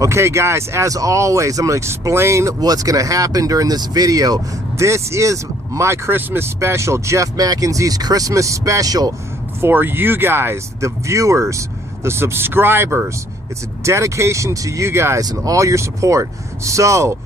Okay guys, as always, I'm going to explain what's going to happen during this video. This is my Christmas special, Jeff McKenzie's Christmas special for you guys, the viewers, the subscribers. It's a dedication to you guys and all your support. So,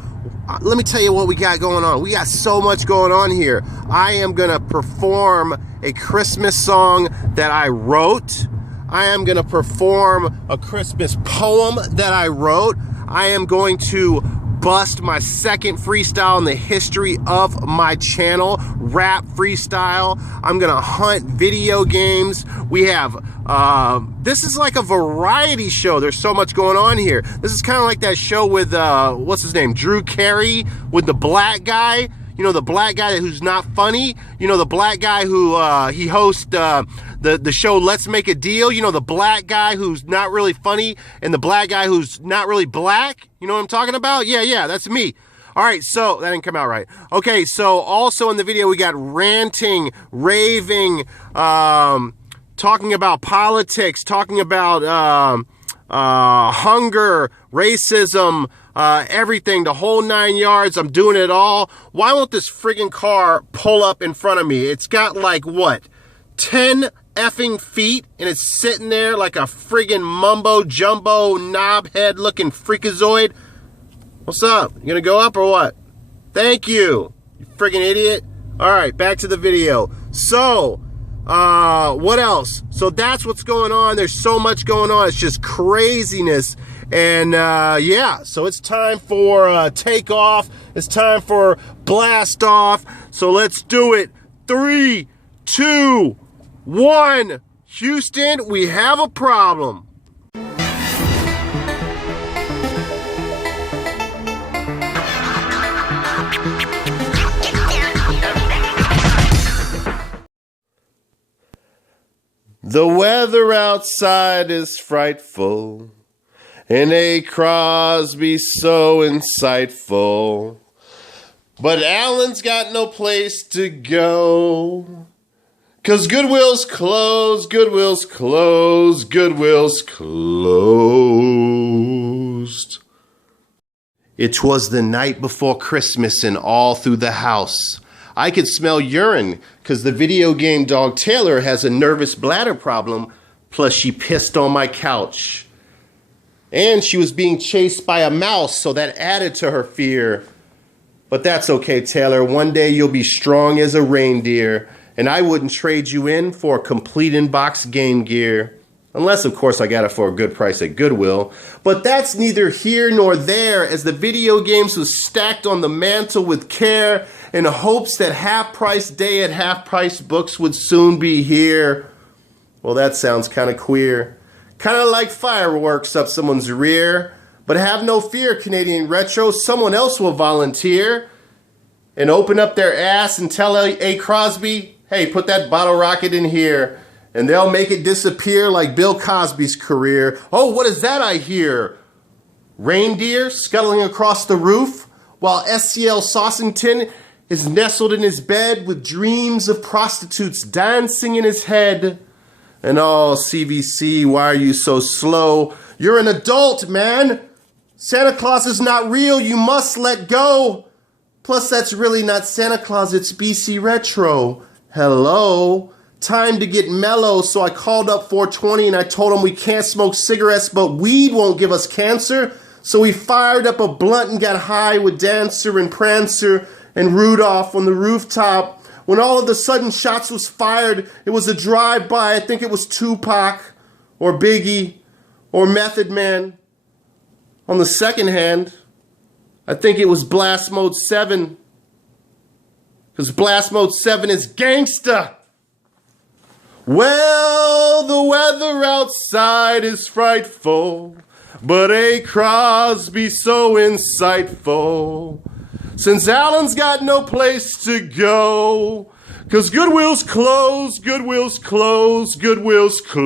let me tell you what we got going on. We got so much going on here. I am going to perform a Christmas song that I wrote. I am going to perform a Christmas poem that I wrote. I am going to bust my second freestyle in the history of my channel, rap freestyle. I'm going to hunt video games. We have, this is like a variety show. There's so much going on here. This is kind of like that show with, what's his name? Drew Carey with the black guy. You know, the black guy who's not funny. You know, the black guy who, he hosts, the show Let's Make a Deal. You know, the black guy who's not really funny and the black guy who's not really black. You know what I'm talking about? Yeah, that's me. All right, so that didn't come out right. Okay, so also in the video we got ranting, raving, talking about politics, talking about hunger, racism, everything, the whole 9 yards. I'm doing it all. Why won't this friggin' car pull up in front of me? It's got like, what, 10 effing feet, and it's sitting there like a friggin' mumbo jumbo knobhead looking freakazoid. What's up? You gonna go up or what? Thank you, you friggin' idiot. All right, back to the video. So, what else? So that's what's going on. There's so much going on. It's just craziness. And yeah, so it's time for takeoff. It's time for blast off. So let's do it. 3, 2, 1. Houston, we have a problem. The weather outside is frightful, and A. Crosby so insightful. But Alan's got no place to go, 'cause Goodwill's closed, Goodwill's closed, Goodwill's closed. It was the night before Christmas, and all through the house I could smell urine, 'cause the video game dog Taylor has a nervous bladder problem, plus she pissed on my couch. And she was being chased by a mouse, so that added to her fear. But that's okay, Taylor. One day you'll be strong as a reindeer, and I wouldn't trade you in for complete in-box game gear. Unless, of course, I got it for a good price at Goodwill. But that's neither here nor there, as the video games was stacked on the mantle with care in hopes that half-price day at half-price books would soon be here. Well, that sounds kind of queer. Kind of like fireworks up someone's rear. But have no fear, Canadian Retro, someone else will volunteer and open up their ass and tell A. Crosby, hey, put that bottle rocket in here. And they'll make it disappear like Bill Cosby's career. Oh, what is that I hear? Reindeer scuttling across the roof while SCL Saucington is nestled in his bed with dreams of prostitutes dancing in his head. And oh, CVC, why are you so slow? You're an adult, man. Santa Claus is not real. You must let go. Plus, that's really not Santa Claus. It's BC Retro. Hello. Time to get mellow, so I called up 420 and I told him we can't smoke cigarettes, but weed won't give us cancer. So we fired up a blunt and got high with Dancer and Prancer and Rudolph on the rooftop. When all of a sudden shots was fired, it was a drive-by. I think it was Tupac or Biggie or Method Man. On the second hand, I think it was Blast Mode 7. Because Blast Mode 7 is gangsta. Well, the weather outside is frightful, but A. Crosby so insightful. Since Alan's got no place to go, 'cause Goodwill's closed, Goodwill's closed, Goodwill's closed.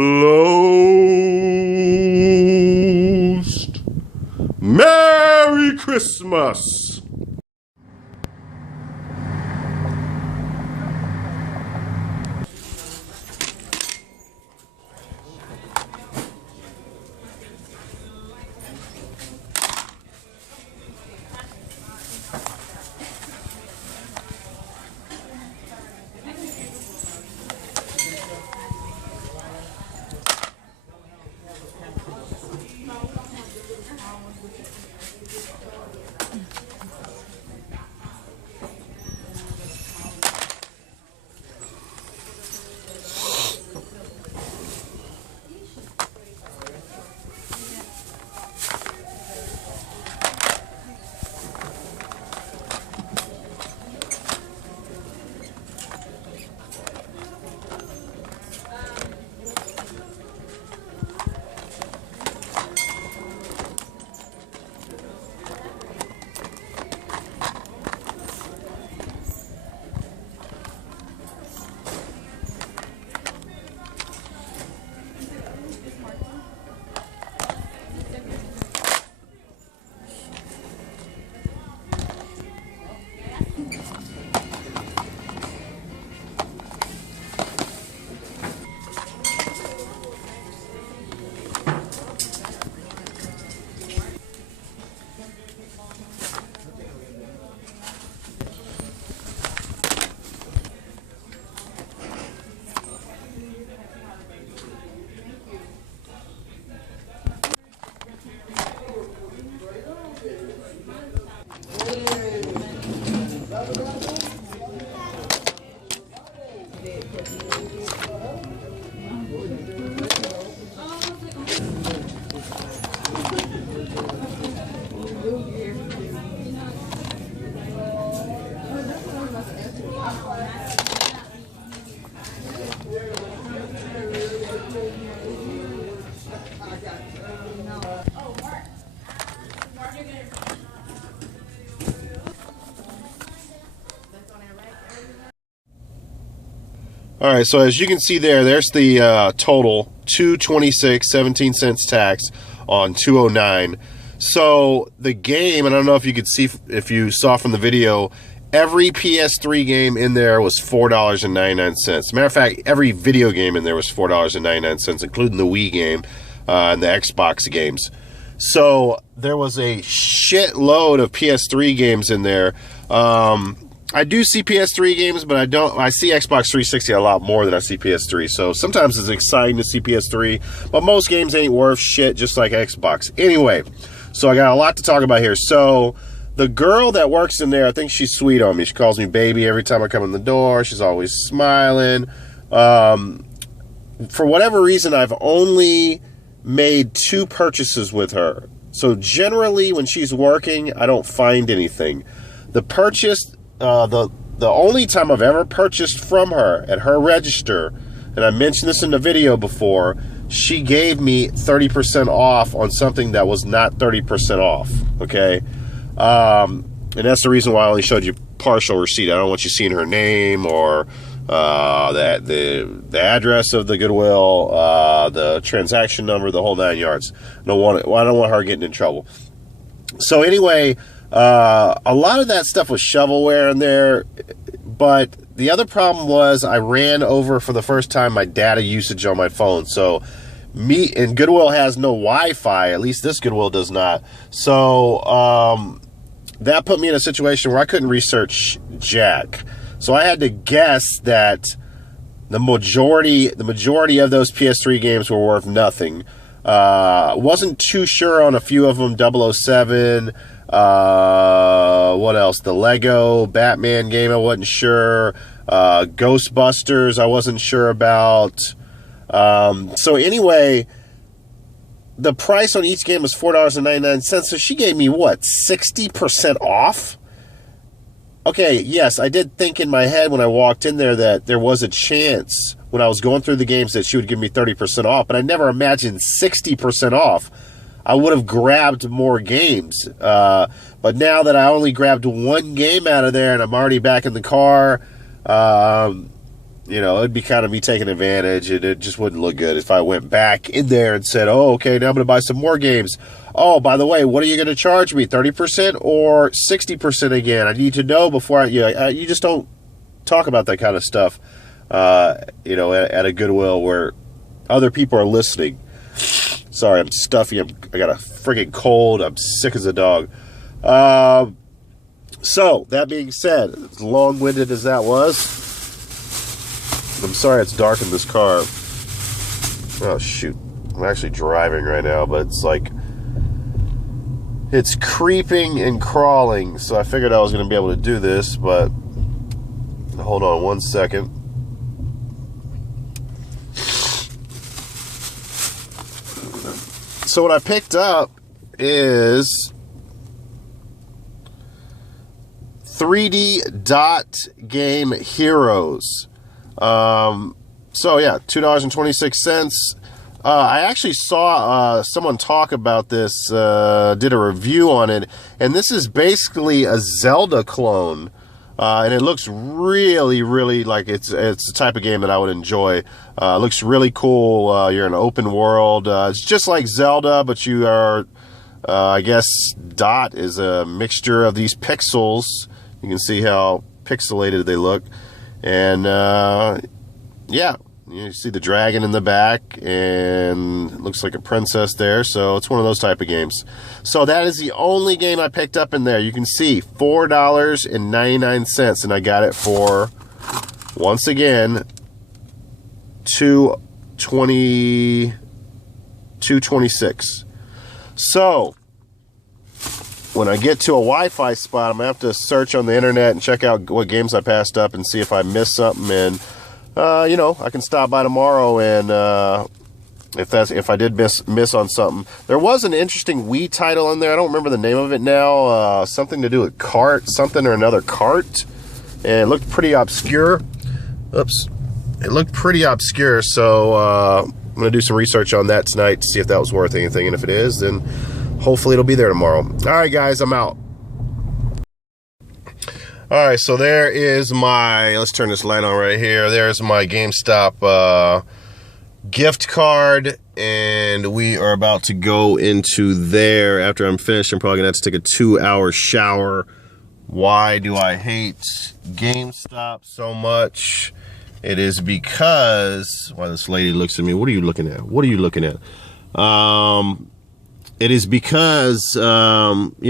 Merry Christmas! All right, so as you can see there's the total, $226.17 tax on $209. So the game, and I don't know if you could see, if you saw from the video, every PS3 game in there was $4.99. As a matter of fact, every video game in there was $4.99, including the Wii game and the Xbox games. So there was a shitload of PS3 games in there. I do see PS3 games, but I see Xbox 360 a lot more than I see PS3. So sometimes it's exciting to see PS3, but most games ain't worth shit, just like Xbox. Anyway, so I got a lot to talk about here. So the girl that works in there, I think she's sweet on me. She calls me baby every time I come in the door. She's always smiling. For whatever reason, I've only made 2 purchases with her. So generally, when she's working, I don't find anything. The purchase, the only time I've ever purchased from her at her register, and I mentioned this in the video before, she gave me 30% off on something that was not 30% off. Okay, and that's the reason why I only showed you partial receipt. I don't want you seeing her name or the address of the Goodwill, the transaction number, the whole 9 yards. I don't want her getting in trouble. So anyway, a lot of that stuff was shovelware in there, but the other problem was I ran over for the first time my data usage on my phone. So and Goodwill has no Wi-Fi, at least this Goodwill does not. So that put me in a situation where I couldn't research jack. So I had to guess that the majority of those PS3 games were worth nothing. Wasn't too sure on a few of them. 007, what else? The Lego Batman game, I wasn't sure. Ghostbusters, I wasn't sure about. So anyway, the price on each game was $4.99. So she gave me, what, 60% off? Okay, yes, I did think in my head when I walked in there that there was a chance when I was going through the games that she would give me 30% off, but I never imagined 60% off. I would have grabbed more games. But now that I only grabbed 1 game out of there and I'm already back in the car, it'd be kind of me taking advantage, and it just wouldn't look good if I went back in there and said, oh, okay, now I'm going to buy some more games. Oh, by the way, what are you going to charge me, 30% or 60% again? I need to know before you just don't talk about that kind of stuff, at a Goodwill where other people are listening. Sorry, I'm stuffy. I got a freaking cold. I'm sick as a dog. So, that being said, as long-winded as that was, I'm sorry it's dark in this car. Oh, shoot. I'm actually driving right now, but it's like, it's creeping and crawling, so I figured I was going to be able to do this, but hold on 1 second. So what I picked up is 3D Dot Game Heroes. So yeah, $2.26. I actually saw someone talk about this, did a review on it, and this is basically a Zelda clone. And it looks really, really like it's the type of game that I would enjoy. It looks really cool. You're in an open world. It's just like Zelda, but you are, I guess, Dot is a mixture of these pixels. You can see how pixelated they look. And, yeah, you see the dragon in the back, and it looks like a princess there. So it's one of those type of games. So that is the only game I picked up in there. You can see $4.99, and I got it for, once again, $2.26. So when I get to a Wi-Fi spot, I'm gonna have to search on the internet and check out what games I passed up and see if I missed something. And I can stop by tomorrow and if I did miss on something. There was an interesting Wii title in there. I don't remember the name of it now. Something to do with cart, something or another cart. And it looked pretty obscure. Oops. It looked pretty obscure, so I'm going to do some research on that tonight to see if that was worth anything. And if it is, then hopefully it'll be there tomorrow. All right, guys, I'm out. All right, so there is my, let's turn this light on right here. There's my GameStop gift card, and we are about to go into there. After I'm finished, I'm probably gonna have to take a 2-hour shower. Why do I hate GameStop so much? It is because, why this lady looks at me, what are you looking at? What are you looking at? It is because, Xenoblade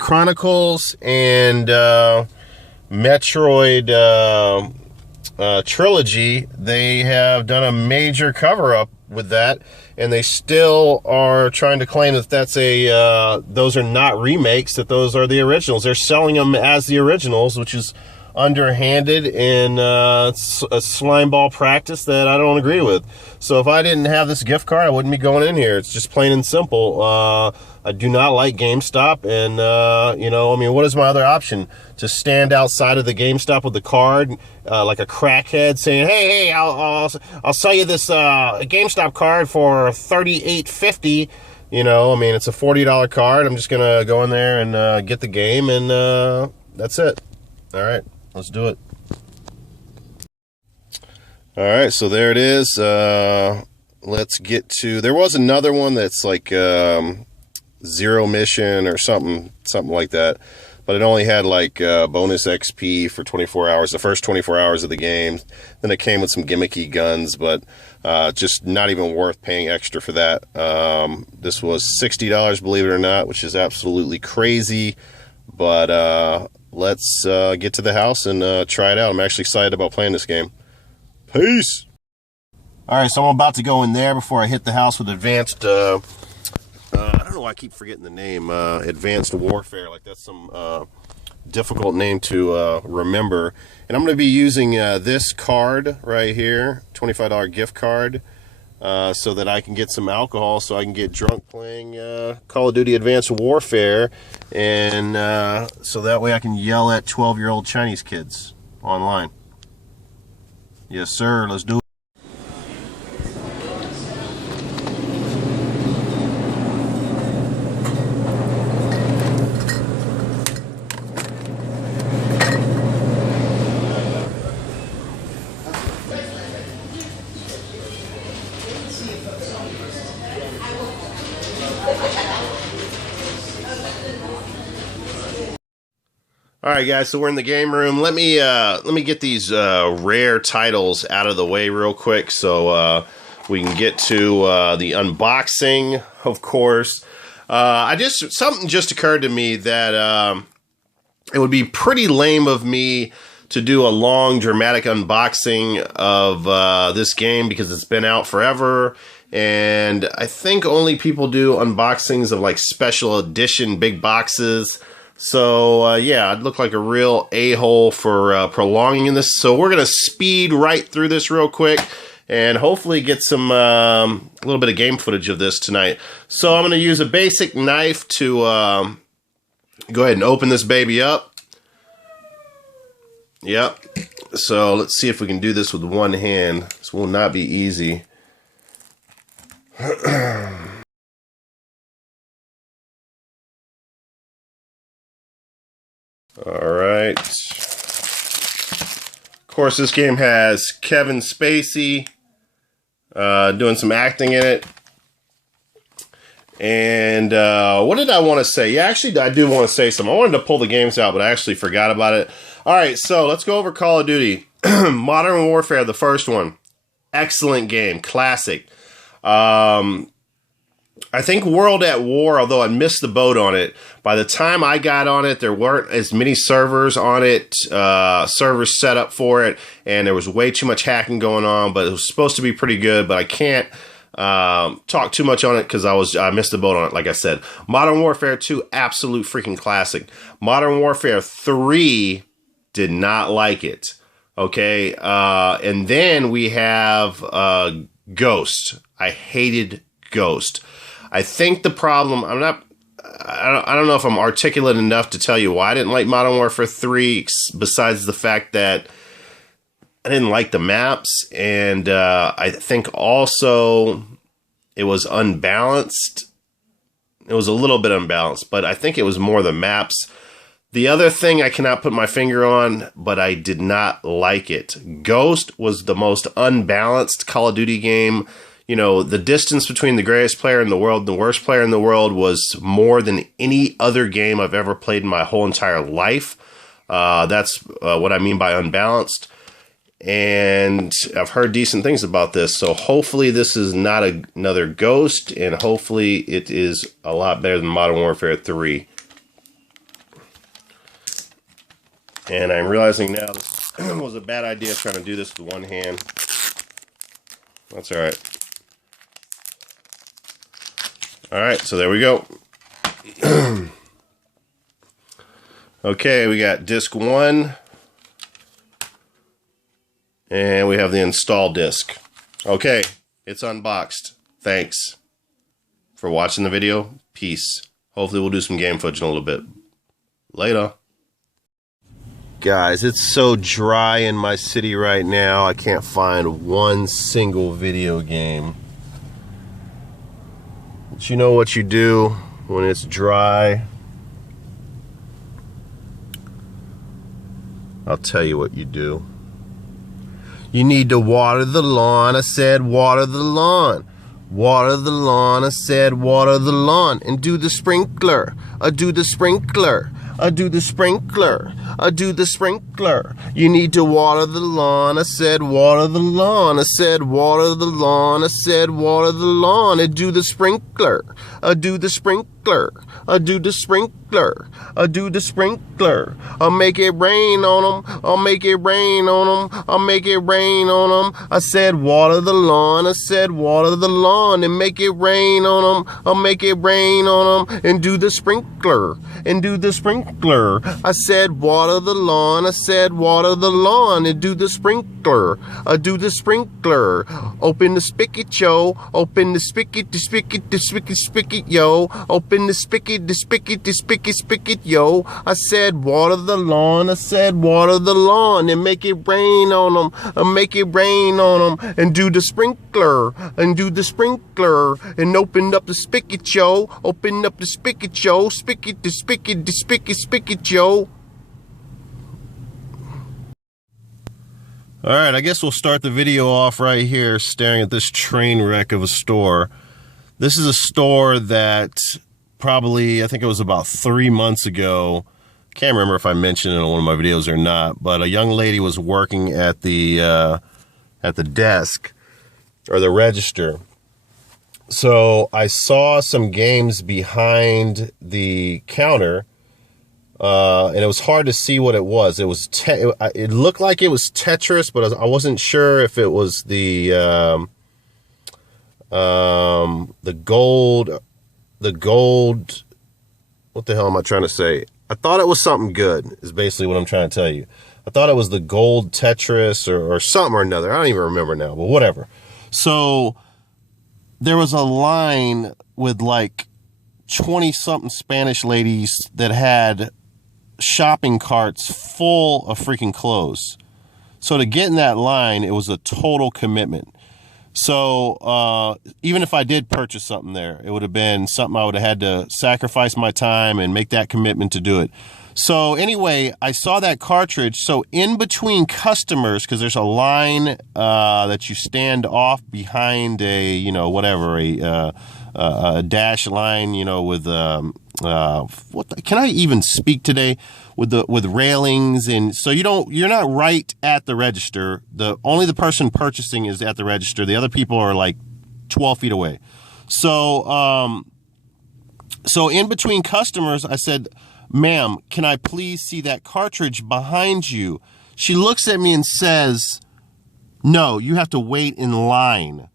Chronicles and Metroid Trilogy, they have done a major cover-up with that, and they still are trying to claim that that's those are not remakes, that those are the originals. They're selling them as the originals, which is underhanded and a slimeball practice that I don't agree with. So if I didn't have this gift card, I wouldn't be going in here. It's just plain and simple. I do not like GameStop, and what is my other option? To stand outside of the GameStop with the card, like a crackhead, saying, "Hey, I'll sell you this GameStop card for $38.50." It's a $40 card. I'm just gonna go in there and get the game, and that's it. All right, let's do it. All right, so there it is. Let's get to, there was another one that's like Zero Mission or something like that, but it only had like bonus XP for 24 hours, the first 24 hours of the game. Then it came with some gimmicky guns, but just not even worth paying extra for that. This was $60, believe it or not, which is absolutely crazy, but let's get to the house and try it out. I'm actually excited about playing this game. Peace. All right, so I'm about to go in there before I hit the house with Advanced, I don't know why I keep forgetting the name, Advanced Warfare, like that's some difficult name to remember. And I'm going to be using this card right here, $25 gift card, so that I can get some alcohol, so I can get drunk playing Call of Duty Advanced Warfare, and so that way I can yell at 12-year-old Chinese kids online. Yes, sir. Let's do it. All right, guys, so we're in the game room. Let me get these rare titles out of the way real quick so we can get to the unboxing, of course. Something just occurred to me that it would be pretty lame of me to do a long, dramatic unboxing of this game because it's been out forever. And I think only people do unboxings of like special edition big boxes. So, yeah, I'd look like a real a-hole for prolonging this. So we're going to speed right through this real quick and hopefully get some a little bit of game footage of this tonight. So I'm going to use a basic knife to go ahead and open this baby up. Yep. So let's see if we can do this with one hand. This will not be easy. All right. Of course, this game has Kevin Spacey doing some acting in it. And what did I want to say? Yeah, actually, I do want to say something. I wanted to pull the games out, but I actually forgot about it. All right, so let's go over Call of Duty. Modern Warfare, the first one. Excellent game. Classic. I think World at War, although I missed the boat on it, by the time I got on it, there weren't as many servers on it, servers set up for it, and there was way too much hacking going on, but it was supposed to be pretty good, but I can't talk too much on it because I missed the boat on it, like I said. Modern Warfare 2, absolute freaking classic. Modern Warfare 3, did not like it. Okay, and then we have Ghost. I hated Ghost. I think the problem, I don't know if I'm articulate enough to tell you why I didn't like Modern Warfare 3, besides the fact that I didn't like the maps, and I think also it was unbalanced. It was a little bit unbalanced, but I think it was more the maps The other thing I cannot put my finger on, but I did not like it. Ghost was the most unbalanced Call of Duty game. You know, the distance between the greatest player in the world and the worst player in the world was more than any other game I've ever played in my whole entire life. That's what I mean by unbalanced. And I've heard decent things about this. So hopefully this is not another Ghost, and hopefully it is a lot better than Modern Warfare 3. And I'm realizing now this was a bad idea trying to do this with one hand. That's all right. All right, so there we go. Okay, we got disc 1. And we have the install disc. Okay, it's unboxed. Thanks for watching the video. Peace. Hopefully we'll do some game footage in a little bit. Later. Guys, it's so dry in my city right now. I can't find one single video game. But you know what you do when it's dry? I'll tell you what you do. You need to water the lawn. I said water the lawn. Water the lawn. I said water the lawn. And do the sprinkler. Do the sprinkler. Do the sprinkler. Do the sprinkler. You need to water the lawn. I said water the lawn. I said water the lawn. I said water the lawn. And do the sprinkler. Do the sprinkler. Do the sprinkler. Do the sprinkler. I'll make it rain on them. I'll make it rain on them. I'll make it rain on them. I said water the lawn. I said water the lawn and make it rain on them. I'll make it rain on them and do the sprinkler. And do the sprinkler. I said water the lawn. I said water the lawn and do the sprinkler. Do the sprinkler. Open the spigot, yo. Open the spigot, the spigot, the spigot, spigot, yo. Open the spigot, the spigot, the spigot, spigot, yo. I said water the lawn. I said water the lawn and make it rain on them. Make it rain on them and do the sprinkler. And do the sprinkler. And open up the spigot, yo. Open up the spigot, yo. Spigot, the spigot, the spigot, spigot, yo. Alright, I guess we'll start the video off right here staring at this train wreck of a store. This is a store that probably, I think it was about 3 months ago. Can't remember if I mentioned it in one of my videos or not, but a young lady was working at the desk or the register. So I saw some games behind the counter. And it was hard to see what it was. It was it looked like it was Tetris, but I wasn't sure if it was the gold. What the hell am I trying to say? I thought it was something good. Is basically what I'm trying to tell you. I thought it was the gold Tetris or something or another. I don't even remember now, but whatever. So there was a line with like 20-something Spanish ladies that had shopping carts full of freaking clothes. So to get in that line, it was a total commitment. So even if I did purchase something there, it would have been something I would have had to sacrifice my time and make that commitment to do it. So anyway, I saw that cartridge. So in between customers, because there's a line that you stand off behind a, you know, whatever, a dash line, you know, with can I even speak today? With railings, and so you're not right at the register. Only the person purchasing is at the register. The other people are like 12 feet away. So in between customers, I said, "Ma'am, can I please see that cartridge behind you?" She looks at me and says, "No, you have to wait in line."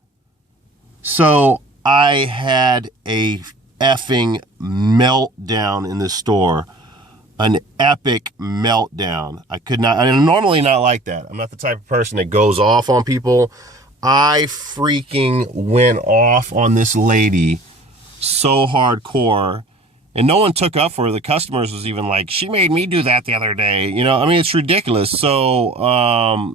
So I had a effing meltdown in the store. An epic meltdown. I'm normally not like that. I'm not the type of person that goes off on people. I freaking went off on this lady so hardcore, and no one took up for her. The customers was even like, she made me do that the other day. You know, I mean, it's ridiculous. So,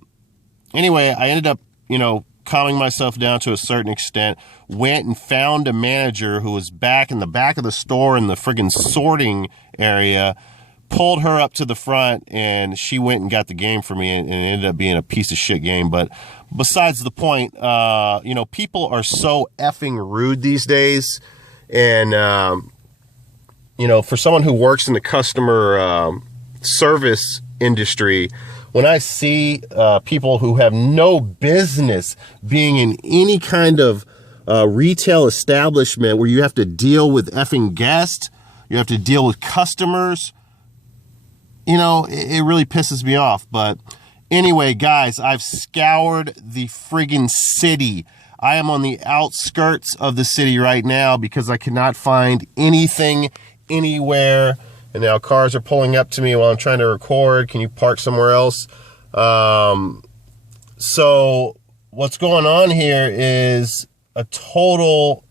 anyway, I ended up, you know, calming myself down to a certain extent, went and found a manager who was back in the back of the store in the friggin' sorting area, pulled her up to the front, and she went and got the game for me, and it ended up being a piece of shit game. But besides the point, you know, people are so effing rude these days. And, you know, for someone who works in the customer service industry, when I see people who have no business being in any kind of retail establishment where you have to deal with effing guests, you have to deal with customers, you know, it really pisses me off. But anyway, guys, I've scoured the friggin' city. I am on the outskirts of the city right now because I cannot find anything anywhere. And now cars are pulling up to me while I'm trying to record. Can you park somewhere else? So what's going on here is a total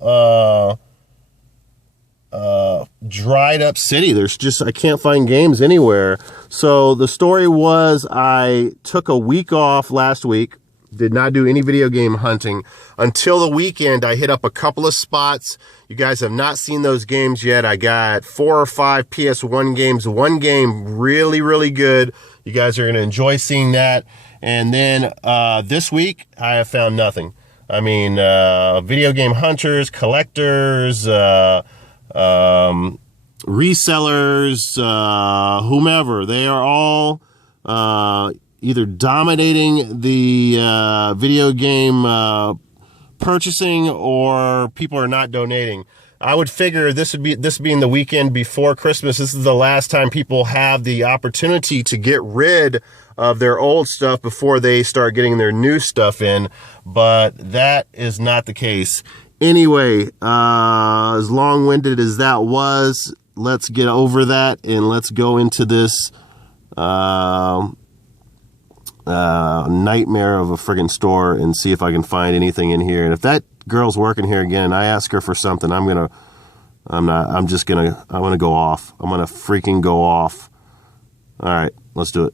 dried up city. I can't find games anywhere. So the story was, I took a week off last week, did not do any video game hunting until the weekend. I hit up a couple of spots. You guys have not seen those games yet. I got 4 or 5 PS1 games, one game really, really good. You guys are going to enjoy seeing that. And then this week, I have found nothing. I mean, video game hunters, collectors, resellers, whomever, they are all either dominating the video game purchasing, or people are not donating. I would figure this being the weekend before Christmas, this is the last time people have the opportunity to get rid of their old stuff before they start getting their new stuff in, but that is not the case. Anyway, as long-winded as that was, let's get over that and let's go into this nightmare of a friggin' store and see if I can find anything in here. And if that girl's working here again and I ask her for something, I'm gonna go off. I'm gonna freaking go off. All right, let's do it.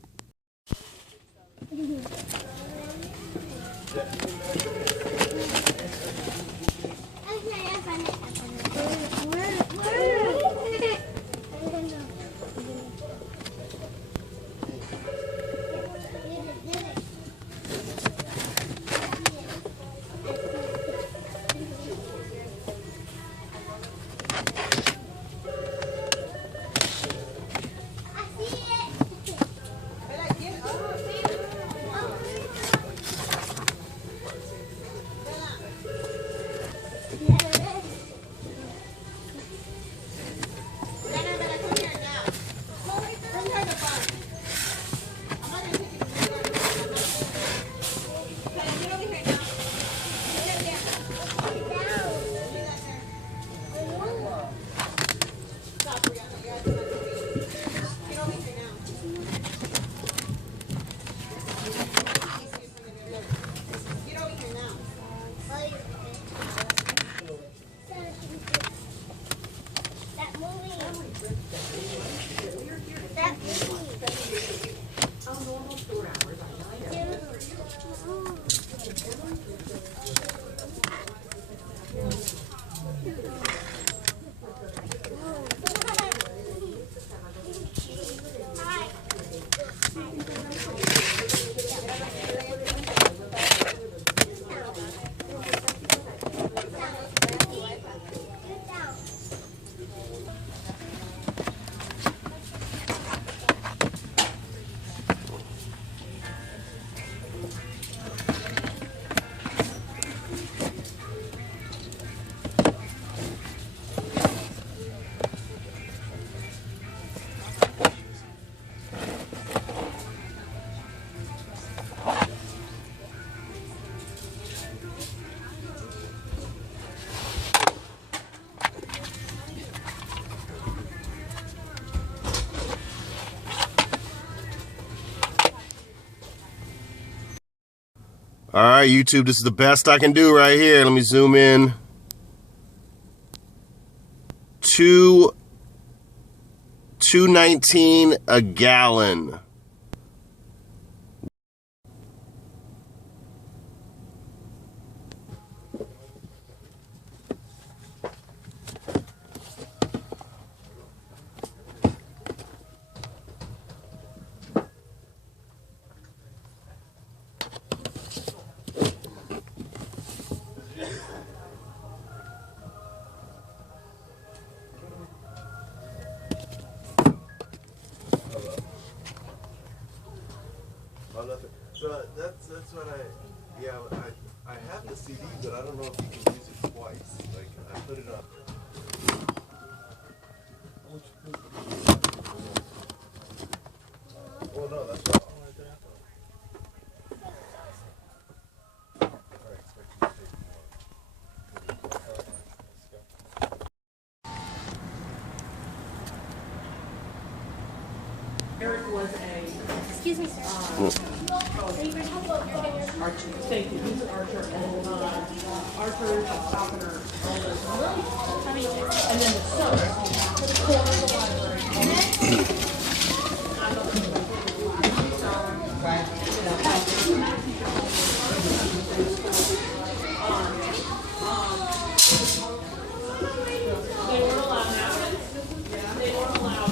All right, YouTube, this is the best I can do right here. Let me zoom in. $2.19 a gallon. So that's what I have the CD, but I don't know if you can use it twice. Like I put it up. Well, no, that's what. Eric was a. Excuse me, sir. Archer. Thank you. He's an archer, and archers, falconer, all those. And then the son, the corner of the library. They weren't allowed napkins. They weren't allowed.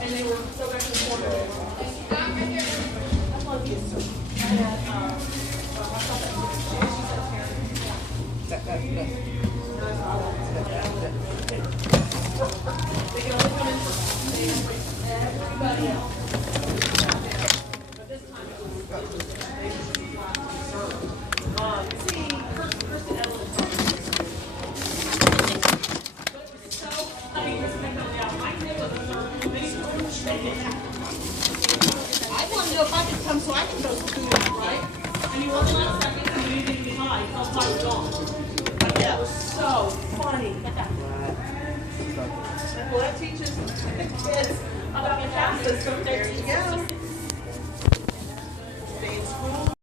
And they were so back in the corner. I love you, sir. They can only come in for everybody else. But this time it was they just served. See, Chris and Ellen so funny. I want to know if I could come so I can go to school, right? And you wasn't on a second and you didn't get high. I was probably gone. But yeah, it was so funny. Well, that teaches kids about the caste system. There you go. Stay in school.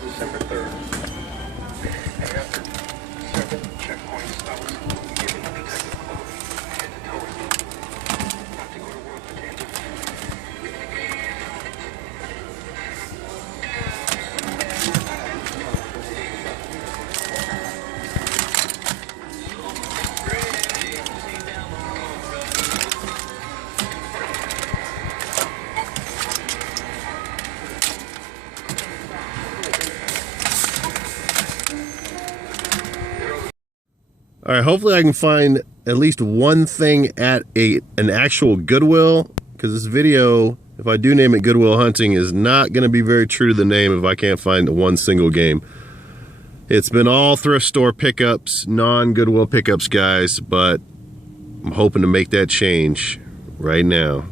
December 3rd. And after seven checkpoints, I was given a detective clothing. I had to tell her not to go to work again. All right, hopefully I can find at least one thing at an actual Goodwill, because this video, if I do name it Goodwill Hunting, is not going to be very true to the name if I can't find one single game. It's been all thrift store pickups, non-Goodwill pickups, guys, but I'm hoping to make that change right now.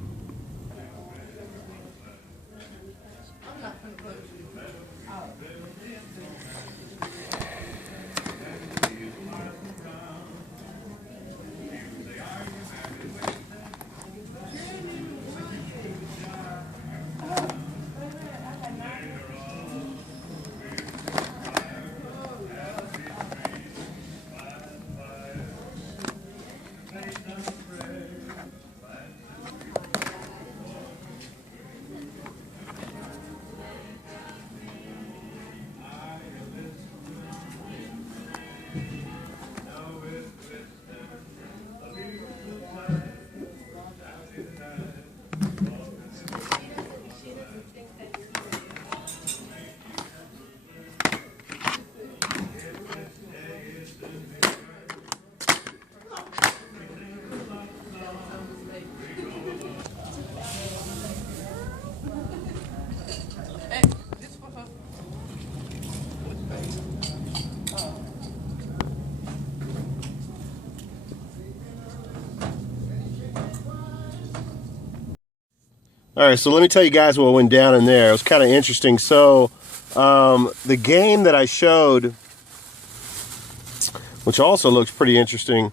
All right, so let me tell you guys what went down in there. It was kind of interesting. So the game that I showed, which also looks pretty interesting,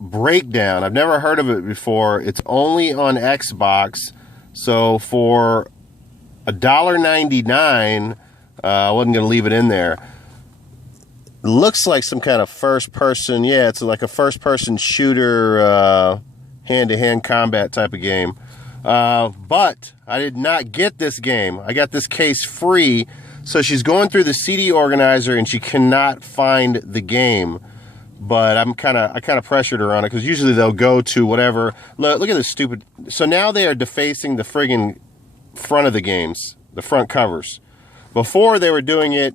Breakdown. I've never heard of it before. It's only on Xbox. So for $1.99, I wasn't going to leave it in there. It looks like some kind of first-person, yeah, it's like a first-person shooter, hand-to-hand combat type of game. But I did not get this game. I got this case free. So she's going through the CD organizer and she cannot find the game. But I kind of pressured her on it, because usually they'll go to whatever. Look at this stupid. So now they are defacing the friggin' front of the games, the front covers. Before they were doing it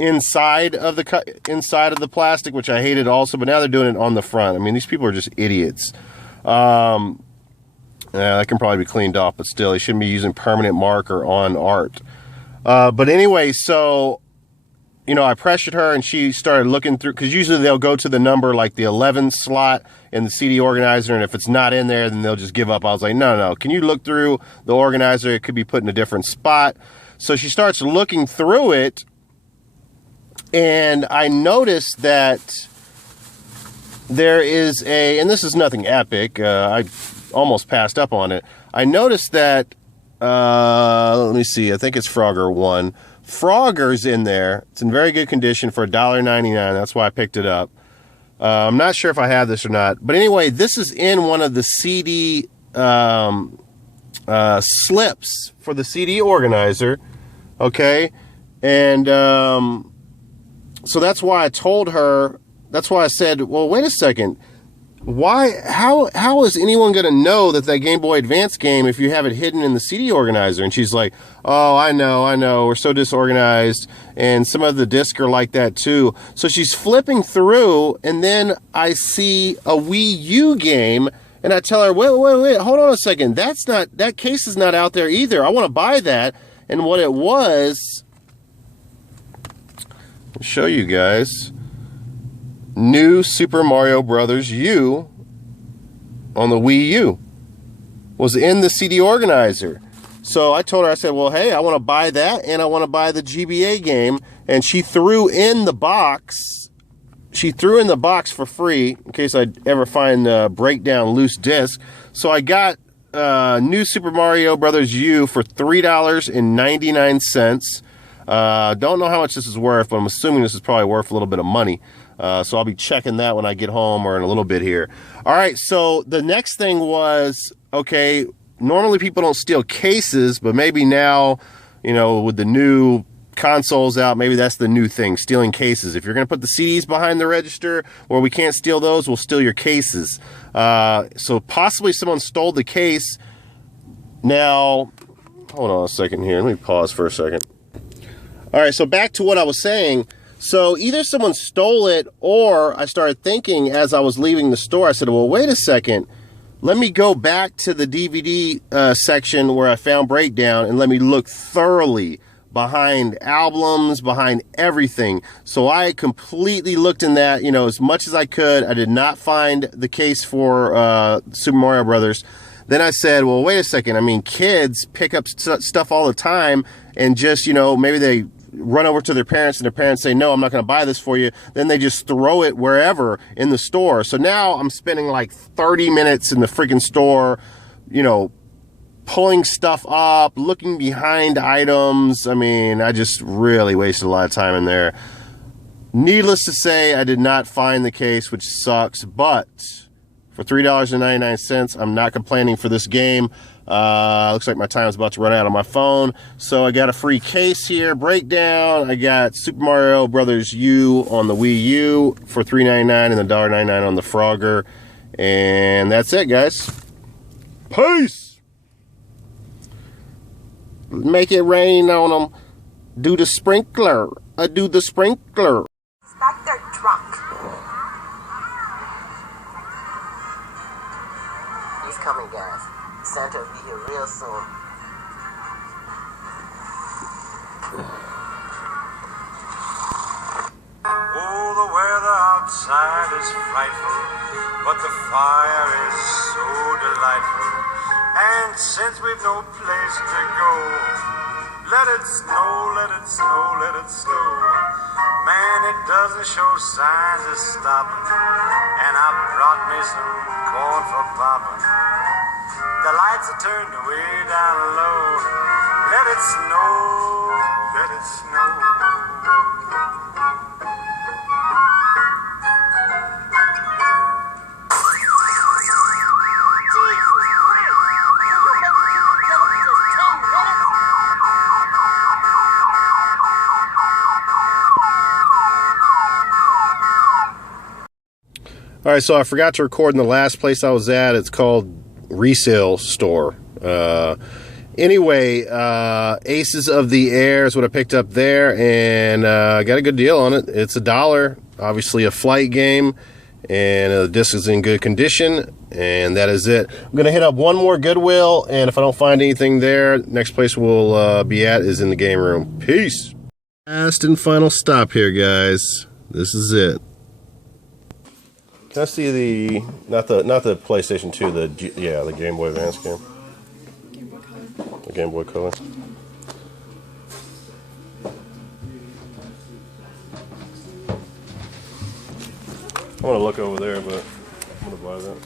inside of the plastic, which I hated also. But now they're doing it on the front. I mean, these people are just idiots. Yeah, that can probably be cleaned off, but still, you shouldn't be using permanent marker on art. But anyway, so, you know, I pressured her and she started looking through, because usually they'll go to the number like the 11 slot in the CD organizer, and if it's not in there, then they'll just give up. I was like, no, can you look through the organizer? It could be put in a different spot. So she starts looking through it, and I noticed that there is and this is nothing epic, I almost passed up on it. I noticed that, let me see, I think it's Frogger 1. Frogger's in there. It's in very good condition for $1.99. That's why I picked it up. I'm not sure if I have this or not. But anyway, this is in one of the CD slips for the CD organizer. Okay? And so that's why I told her, that's why I said, well, wait a second. How is anyone going to know that Game Boy Advance game if you have it hidden in the CD organizer? And she's like, oh, I know, we're so disorganized, and some of the discs are like that too. So she's flipping through, and then I see a Wii U game, and I tell her, wait, hold on a second, that case is not out there either. I want to buy that. And what it was, I'll show you guys. New Super Mario Brothers U on the Wii U was in the CD organizer. So I told her, I said, well, hey, I want to buy that, and I want to buy the GBA game. And she threw in the box. She threw in the box for free in case I ever find Breakdown loose disc. So I got New Super Mario Brothers U for $3.99. Don't know how much this is worth, but I'm assuming this is probably worth a little bit of money. So I'll be checking that when I get home or in a little bit here. All right, so the next thing was, okay, normally people don't steal cases, but maybe now, you know, with the new consoles out, maybe that's the new thing, stealing cases. If you're going to put the CDs behind the register where we can't steal those, we'll steal your cases. So possibly someone stole the case. Now, hold on a second here. Let me pause for a second. All right, so back to what I was saying. So either someone stole it, or I started thinking as I was leaving the store, I said, well, wait a second. Let me go back to the DVD section where I found Breakdown, and let me look thoroughly behind albums, behind everything. So I completely looked in that, you know, as much as I could. I did not find the case for Super Mario Brothers. Then I said, well, wait a second. I mean, kids pick up stuff all the time, and just, you know, maybe they run over to their parents and their parents say, no, I'm not going to buy this for you. Then they just throw it wherever in the store. So now I'm spending like 30 minutes in the freaking store, you know, pulling stuff up, looking behind items. I mean, I just really wasted a lot of time in there. Needless to say, I did not find the case, which sucks, but for $3.99, I'm not complaining for this game. Looks like my time's about to run out on my phone. So I got a free case here, Breakdown. I got Super Mario Brothers U on the Wii U for $3.99 and the $1.99 on the Frogger. And that's it, guys. Peace! Make it rain on them. Do the sprinkler. Do the sprinkler. Inspect their trunk. He's coming, guys. Santa will be here real soon. Oh, the weather outside is frightful, but the fire is so delightful. And since we've no place to go, let it snow, let it snow, let it snow. Man, it doesn't show signs of stopping, and I brought me some corn for popping. The lights are turned way down low. Let it snow, let it snow. All right, so I forgot to record in the last place I was at. It's called Resale Store. Anyway, Aces of the Air is what I picked up there, and got a good deal on it. It's $1, obviously a flight game, and the disc is in good condition, and that is it. I'm going to hit up one more Goodwill, and if I don't find anything there, next place we'll be at is in the game room. Peace! Last and final stop here, guys. This is it. Can I see the not the PlayStation 2, the Game Boy Advance game? Game Boy Color. The Game Boy Color. I'm gonna look over there, but I'm gonna buy that.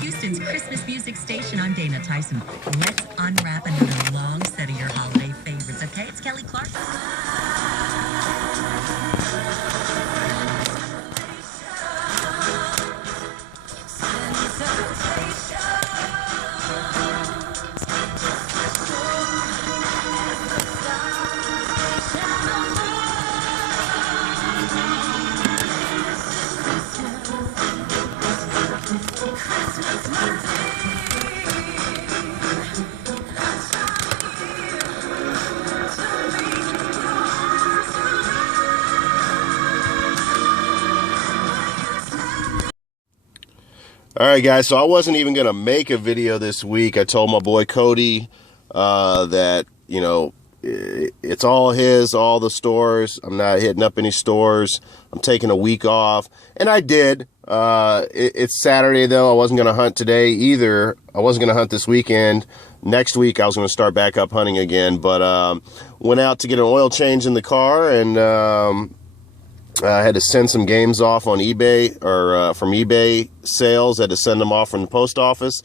Houston's Christmas music station. I'm Dana Tyson. Let's unwrap another long set of your holiday favorites, okay? It's Kelly Clarkson. Alright guys, so I wasn't even going to make a video this week. I told my boy Cody that, you know, it's all his, all the stores. I'm not hitting up any stores. I'm taking a week off. And I did. It's Saturday though. I wasn't going to hunt today either. I wasn't going to hunt this weekend. Next week I was going to start back up hunting again. But went out to get an oil change in the car, and I had to send some games off on eBay, or from eBay sales. I had to send them off from the post office.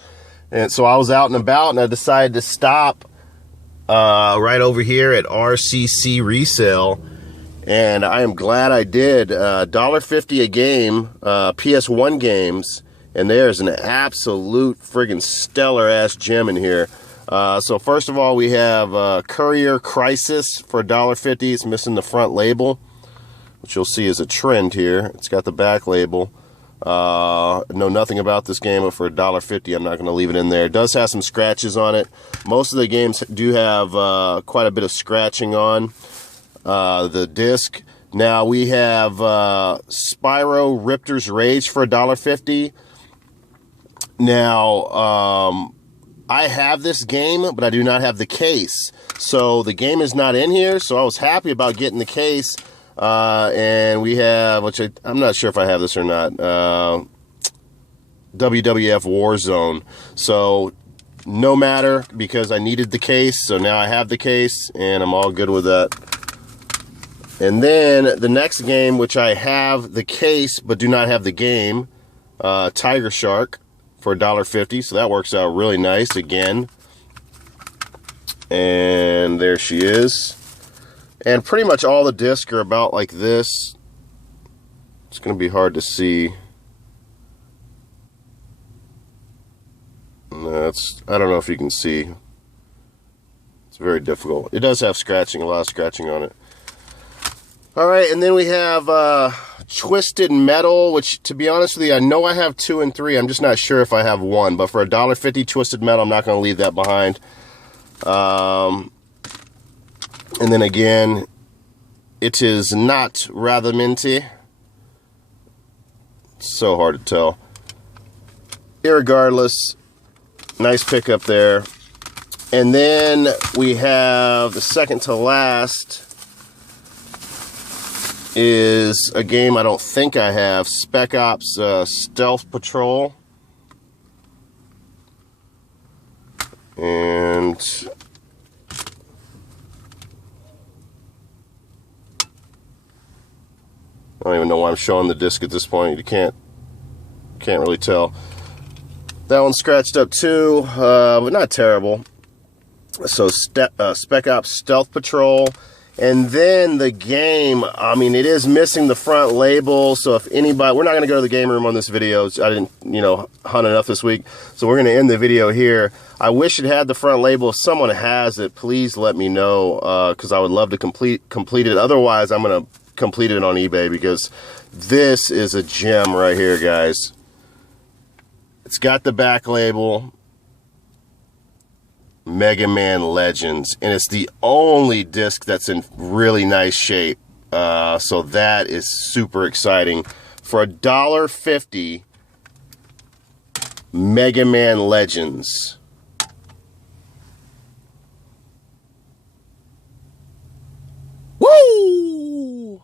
And so I was out and about, and I decided to stop right over here at RCC Resale. And I am glad I did. $1.50 a game, PS1 games, and there's an absolute friggin' stellar-ass gem in here. So first of all, we have Courier Crisis for $1.50. It's missing the front label, which you'll see is a trend here. It's got the back label. Know nothing about this game, but for $1.50, I'm not going to leave it in there. It does have some scratches on it. Most of the games do have quite a bit of scratching on the disc. Now we have Spyro Riptor's Rage for $1.50. Now, I have this game, but I do not have the case. So the game is not in here, so I was happy about getting the case. And we have, which I'm not sure if I have this or not, WWF Warzone. So no matter, because I needed the case, so now I have the case, and I'm all good with that. And then the next game, which I have the case, but do not have the game, Tiger Shark for $1.50, so that works out really nice again. And there she is. And pretty much all the discs are about like this. It's going to be hard to see. I don't know if you can see. It's very difficult. It does have scratching, a lot of scratching on it. Alright, and then we have Twisted Metal, which, to be honest with you, I know I have 2 and 3. I'm just not sure if I have 1. But for $1.50 Twisted Metal, I'm not going to leave that behind. And then again, it is not rather minty. So hard to tell. Irregardless, nice pickup there. And then we have the second to last is a game I don't think I have, Spec Ops Stealth Patrol. And I don't even know why I'm showing the disc at this point. You can't really tell. That one's scratched up too, but not terrible. So Spec Ops Stealth Patrol. And then the game, I mean, it is missing the front label. So if anybody, we're not going to go to the game room on this video. I didn't, hunt enough this week. So we're going to end the video here. I wish it had the front label. If someone has it, please let me know, because I would love to complete it. Otherwise, I'm going to complete it on eBay, because this is a gem right here, guys. It's got the back label, Mega Man Legends, and it's the only disc that's in really nice shape. So that is super exciting. For $1.50, Mega Man Legends. Woo!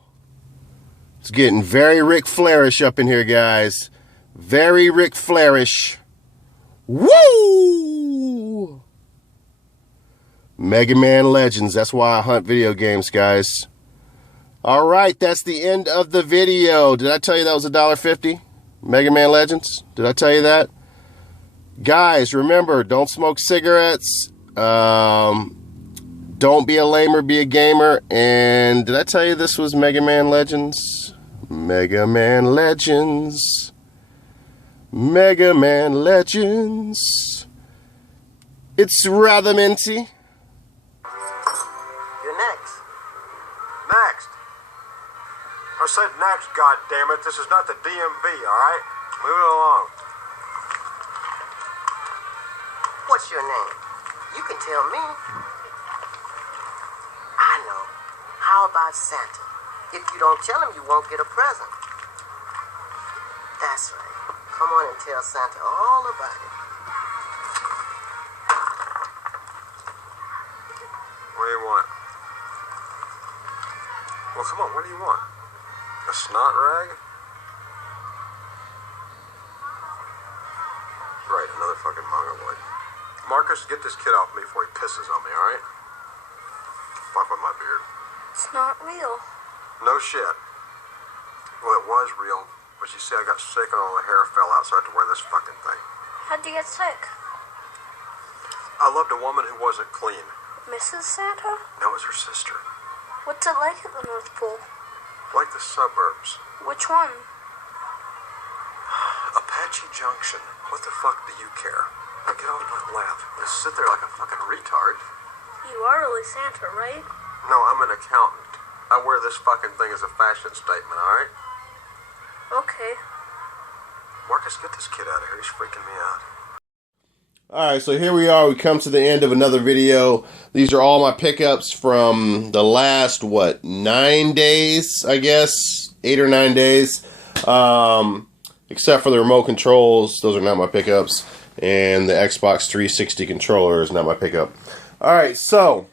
It's getting very Ric Flairish up in here, guys. Very Ric Flairish. Woo! Mega Man Legends. That's why I hunt video games, guys. Alright, that's the end of the video. Did I tell you that was $1.50? Mega Man Legends? Did I tell you that? Guys, remember, don't smoke cigarettes. Don't be a lamer, be a gamer. And did I tell you this was Mega Man Legends? Mega Man Legends. Mega Man Legends. It's rather minty. You're next. Next. I said next, goddammit. This is not the DMV, alright? Move it along. What's your name? You can tell me. I know. How about Santa? If you don't tell him, you won't get a present. That's right. Come on and tell Santa all about it. What do you want? Well, come on, what do you want? A snot rag? Right, another fucking mongoloid. Marcus, get this kid off me before he pisses on me, alright? Fuck with my beard. It's not real. No shit. Well, it was real, but you see I got sick and all the hair fell out, so I had to wear this fucking thing. How'd you get sick? I loved a woman who wasn't clean. Mrs. Santa? That was her sister. What's it like at the North Pole? Like the suburbs. Which one? Apache Junction. What the fuck do you care? Now get off my lap. Just sit there like a fucking retard. You are really Santa, right? No, I'm an accountant. I wear this fucking thing as a fashion statement, alright? Okay. Marcus, get this kid out of here. He's freaking me out. Alright, so here we are. We come to the end of another video. These are all my pickups from the last, 9 days, I guess? 8 or 9 days. Except for the remote controls. Those are not my pickups. And the Xbox 360 controller is not my pickup. Alright, so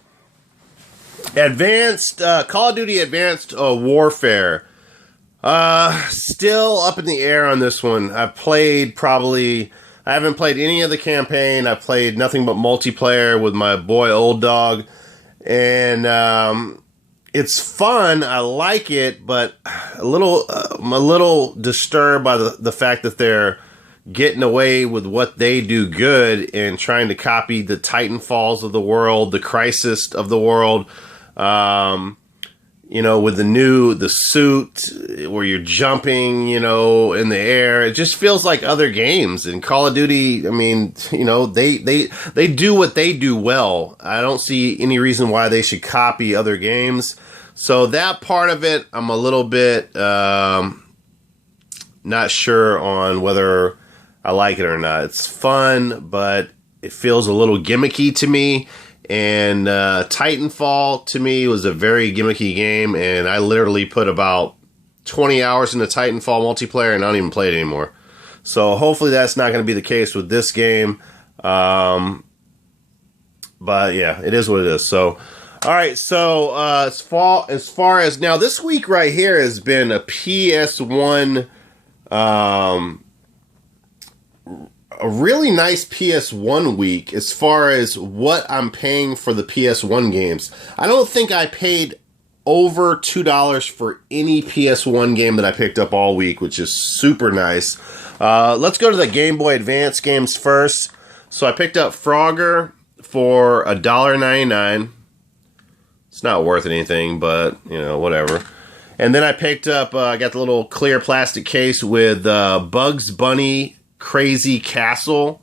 Advanced Call of Duty Advanced Warfare. Still up in the air on this one. I haven't played any of the campaign. I've played nothing but multiplayer with my boy Old Dog. And it's fun. I like it, but I'm a little disturbed by the fact that they're getting away with what they do good and trying to copy the Titanfalls of the world, the Crisis of the world. You know, with the suit where you're jumping, you know, in the air. It just feels like other games. And Call of Duty, I mean, you know, they do what they do well. I don't see any reason why they should copy other games. So that part of it, I'm a little bit not sure on whether I like it or not. It's fun, but it feels a little gimmicky to me. And Titanfall, to me, was a very gimmicky game, and I literally put about 20 hours into Titanfall multiplayer, and I don't even play it anymore. So hopefully that's not going to be the case with this game. But yeah, it is what it is. So, alright, so as far as now, this week right here has been a PS1, a really nice PS1 week as far as what I'm paying for the PS1 games. I don't think I paid over $2 for any PS1 game that I picked up all week, which is super nice. Let's go to the Game Boy Advance games first. So I picked up Frogger for $1.99. It's not worth anything, but, you know, whatever. And then I picked up, I got the little clear plastic case with Bugs Bunny Crazy Castle.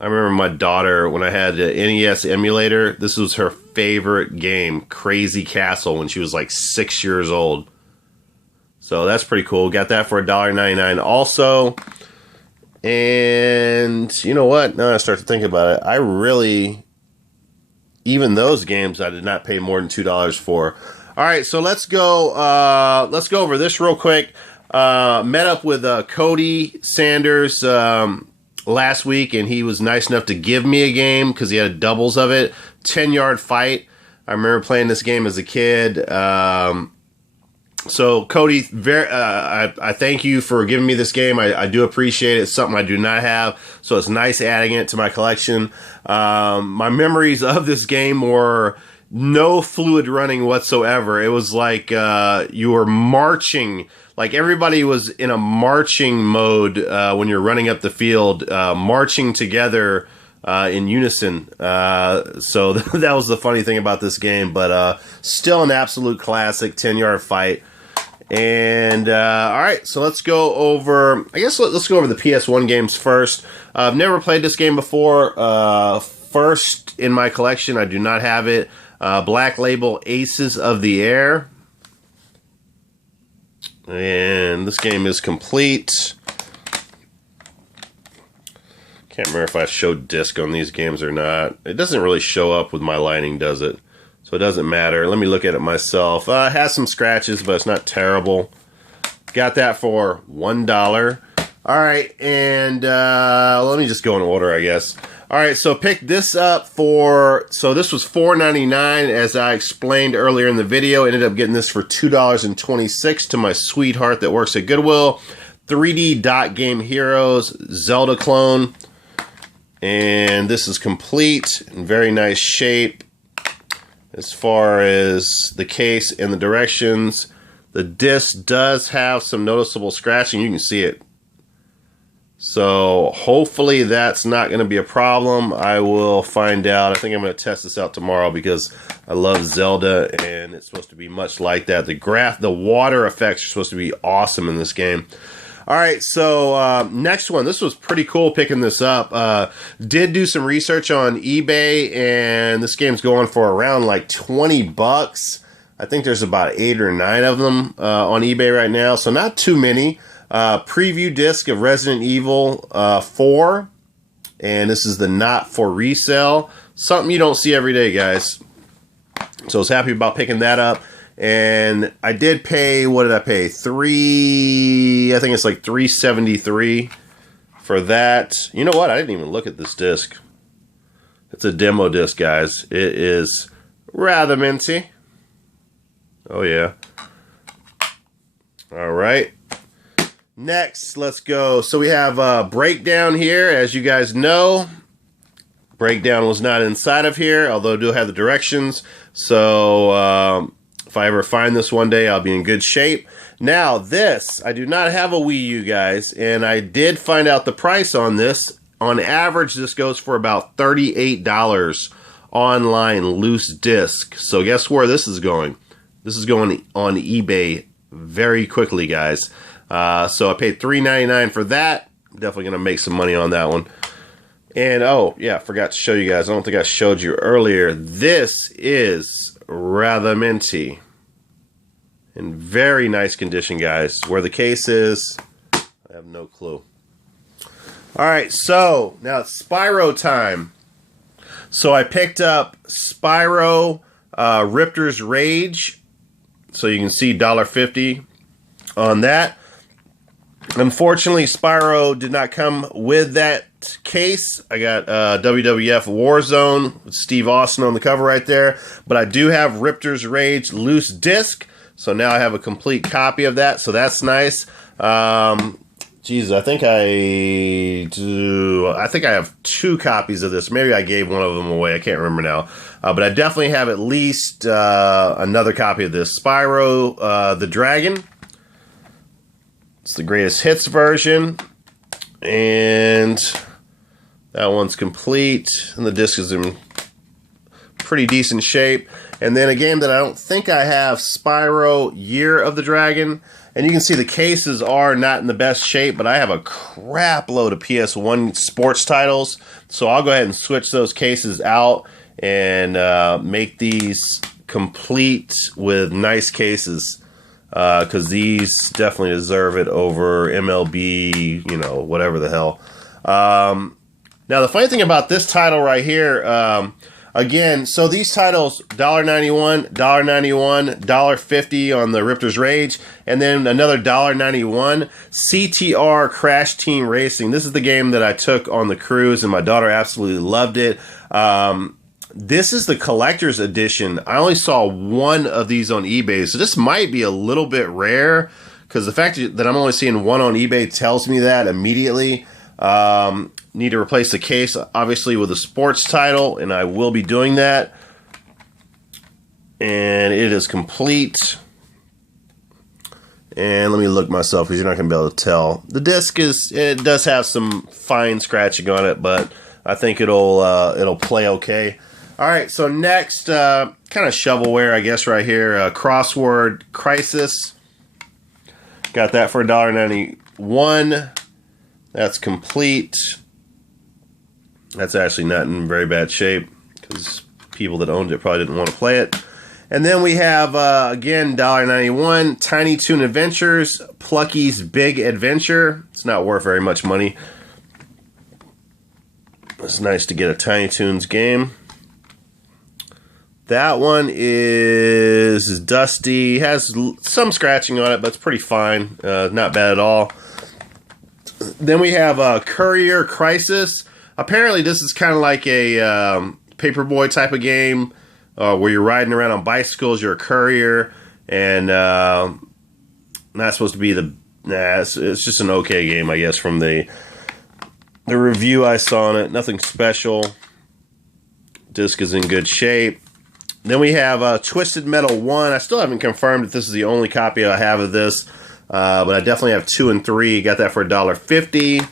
I remember my daughter, when I had the NES emulator, this was her favorite game, Crazy Castle, when she was like 6 years old. So that's pretty cool. Got that for $1.99 also. And you know what? Now I start to think about it, even those games I did not pay more than $2 for. Alright, so let's go over this real quick. Met up with Cody Sanders last week, and he was nice enough to give me a game because he had doubles of it. 10-yard fight. I remember playing this game as a kid. So Cody, I thank you for giving me this game. I do appreciate it. It's something I do not have, so it's nice adding it to my collection. My memories of this game were no fluid running whatsoever. It was like you were marching. Like everybody was in a marching mode when you're running up the field, marching together in unison. So that was the funny thing about this game, but still an absolute classic 10-yard fight. And all right, so let's go over. I guess let's go over the PS1 games first. I've never played this game before. First in my collection, I do not have it. Black Label Aces of the Air. And this game is complete. Can't remember if I showed disc on these games or not. It doesn't really show up with my lighting, does it? So it doesn't matter. Let me look at it myself. It has some scratches, but it's not terrible. Got that for $1. Alright, and let me just go in order, I guess. Alright, so picked this up so this was $4.99, as I explained earlier in the video. Ended up getting this for $2.26 to my sweetheart that works at Goodwill. 3D Dot Game Heroes Zelda clone. And this is complete, in very nice shape. As far as the case and the directions, the disc does have some noticeable scratching. You can see it. So hopefully that's not going to be a problem. I will find out. I think I'm going to test this out tomorrow because I love Zelda and it's supposed to be much like that. The water effects are supposed to be awesome in this game. All right, so next one. This was pretty cool picking this up. Did do some research on eBay, and this game's going for around like 20 bucks. I think there's about 8 or 9 of them on eBay right now, so not too many. Preview disc of Resident Evil 4, and this is the not for resale. Something you don't see every day, guys. So I was happy about picking that up. And I did pay, what did I pay? I think it's like $3.73 for that. You know what? I didn't even look at this disc. It's a demo disc, guys. It is rather minty. Oh, yeah. All right. Next, let's go. So we have Breakdown here, as you guys know. Breakdown was not inside of here, although I do have the directions. So, if I ever find this one day, I'll be in good shape. Now, this, I do not have a Wii U, guys, and I did find out the price on this. On average, this goes for about $38 online loose disc. So guess where this is going? This is going on eBay very quickly, guys. So I paid $3.99 for that. Definitely going to make some money on that one. And, oh, yeah, I forgot to show you guys. I don't think I showed you earlier. This is rather minty. In very nice condition, guys. Where the case is, I have no clue. Alright, so now it's Spyro time. So I picked up Spyro Riptor's Rage. So you can see $1.50 on that. Unfortunately, Spyro did not come with that case. I got WWF Warzone with Steve Austin on the cover right there. But I do have Riptor's Rage loose disc. So now I have a complete copy of that. So that's nice. Jesus, I think I have 2 copies of this. Maybe I gave one of them away. I can't remember now. But I definitely have at least another copy of this. Spyro the Dragon. It's the greatest hits version. And that one's complete. And the disc is in pretty decent shape. And then a game that I don't think I have, Spyro Year of the Dragon. And you can see the cases are not in the best shape, but I have a crap load of PS1 sports titles. So I'll go ahead and switch those cases out and make these complete with nice cases. Because these definitely deserve it over MLB, you know, whatever the hell. Now, the funny thing about this title right here, again, so these titles, $1.91, $1.91, $1.50 on the Riptor's Rage, and then another $1.91, CTR Crash Team Racing. This is the game that I took on the cruise, and my daughter absolutely loved it. This is the collector's edition. I only saw one of these on eBay, so this might be a little bit rare, because the fact that I'm only seeing one on eBay tells me that immediately. Need to replace the case, obviously, with a sports title, and I will be doing that. And it is complete. And let me look myself, because you're not going to be able to tell. The disc it does have some fine scratching on it, but I think it'll play okay. All right, so next, kind of shovelware, I guess, right here. Crossword Crisis. Got that for $1.91. That's complete. That's actually not in very bad shape because people that owned it probably didn't want to play it. And then we have, again, $1.91, Tiny Toon Adventures, Plucky's Big Adventure. It's not worth very much money. It's nice to get a Tiny Toons game. That one is dusty, has some scratching on it, but it's pretty fine. Not bad at all. Then we have Courier Crisis. Apparently this is kind of like a Paperboy type of game where you're riding around on bicycles, you're a courier, and not supposed to be the... it's just an okay game, I guess, from the review I saw on it. Nothing special. Disc is in good shape. Then we have Twisted Metal 1. I still haven't confirmed if this is the only copy I have of this, but I definitely have 2 and 3. Got that for $1.50.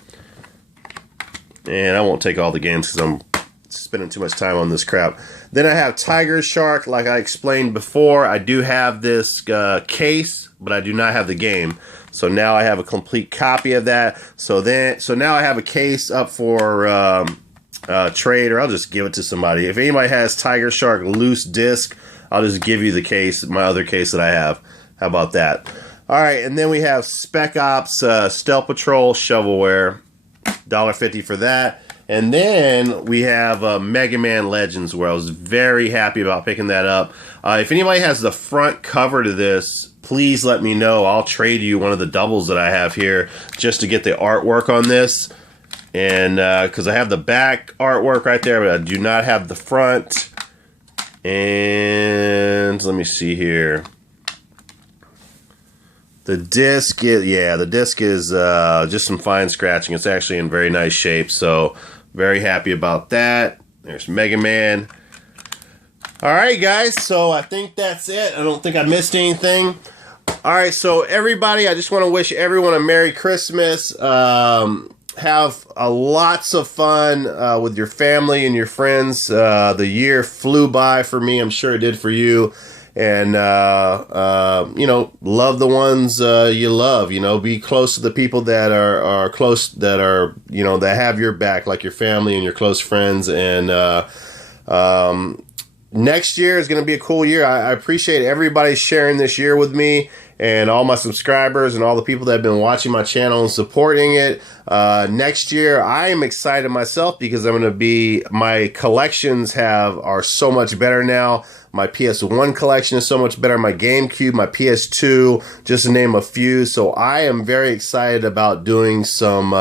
And I won't take all the games because I'm spending too much time on this crap. Then I have Tiger Shark, like I explained before. I do have this case, but I do not have the game. So now I have a complete copy of that. So now I have a case up for trade, or I'll just give it to somebody. If anybody has Tiger Shark loose disc, I'll just give you the case, my other case that I have. How about that? All right, and then we have Spec Ops Stealth Patrol Shovelware, $1.50 for that. And then we have Mega Man Legends, where I was very happy about picking that up. If anybody has the front cover to this, please let me know. I'll trade you one of the doubles that I have here just to get the artwork on this. And because I have the back artwork right there, but I do not have the front. And let me see here. The disc is just some fine scratching. It's actually in very nice shape, so very happy about that. There's Mega Man. All right, guys, so I think that's it. I don't think I missed anything. All right, so everybody, I just want to wish everyone a Merry Christmas. Have lots of fun with your family and your friends. The year flew by for me. I'm sure it did for you. And, you know, love the ones you love. You know, be close to the people that are close, that are, you know, that have your back, like your family and your close friends. And next year is going to be a cool year. I appreciate everybody sharing this year with me, and all my subscribers and all the people that have been watching my channel and supporting it. Next year, I am excited myself because I'm going to be, my collections are so much better now. My PS1 collection is so much better. My GameCube, my PS2, just to name a few. So I am very excited about doing some,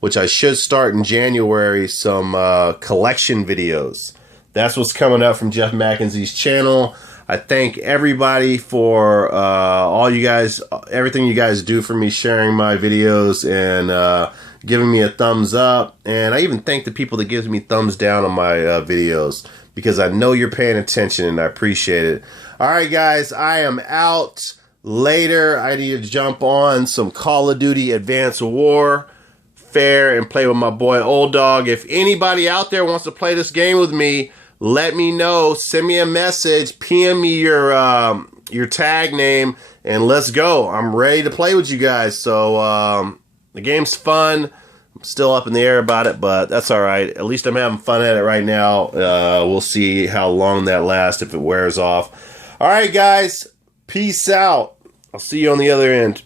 which I should start in January, some collection videos. That's what's coming up from Jeff Mackenzie's channel. I thank everybody for all you guys, everything you guys do for me, sharing my videos and giving me a thumbs up. And I even thank the people that gives me thumbs down on my videos, because I know you're paying attention and I appreciate it. All right, guys, I am out. Later, I need to jump on some Call of Duty Advanced Warfare and play with my boy Old Dog. If anybody out there wants to play this game with me, let me know. Send me a message. PM me your tag name, and let's go. I'm ready to play with you guys. So the game's fun. I'm still up in the air about it, but that's all right. At least I'm having fun at it right now. We'll see how long that lasts, if it wears off. All right, guys. Peace out. I'll see you on the other end.